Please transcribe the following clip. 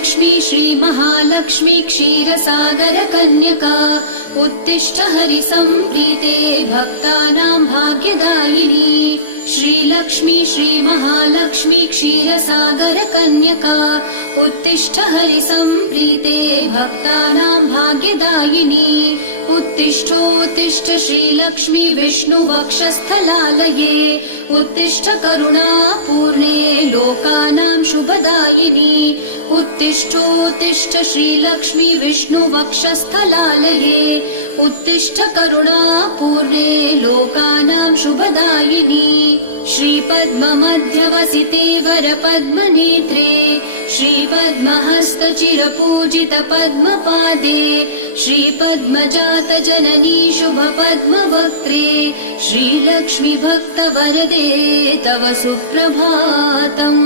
श्रीलक्ष्मी श्रीमहालक्ष्मी क्षीरसागरकन्यका उत्तिष्ठ हरिसम्प्रीते भक्तानां भाग्यदायिनी। श्रीलक्ष्मी श्रीमहालक्ष्मी क्षीरसागरकन्यका उत्तिष्ठ हरिसम्प्रीते भक्तानां भाग्यदायिनी। उत्तिष्ठोत्तिष्ठ श्रीलक्ष्मी विष्णुवक्षस्थलालये उत्तिष्ठ करुणापूर्णे लोकानां शुभदायिनी। उत्तिष्ठोत्तिष्ठ श्रीलक्ष्मी विष्णुवक्षस्थलालये उत्तिष्ठ करुणापूर्णे लोकानां शुभदायिनी। श्रीपद्ममध्यवसिते वरपद्मनेत्रे श्रीपद्महस्तचिरपूजित पद्मपादे श्रीपद्मजातजननी शुभपद्मवक्त्रे श्रीलक्ष्मी भक्तवरदे तव सुप्रभातम्।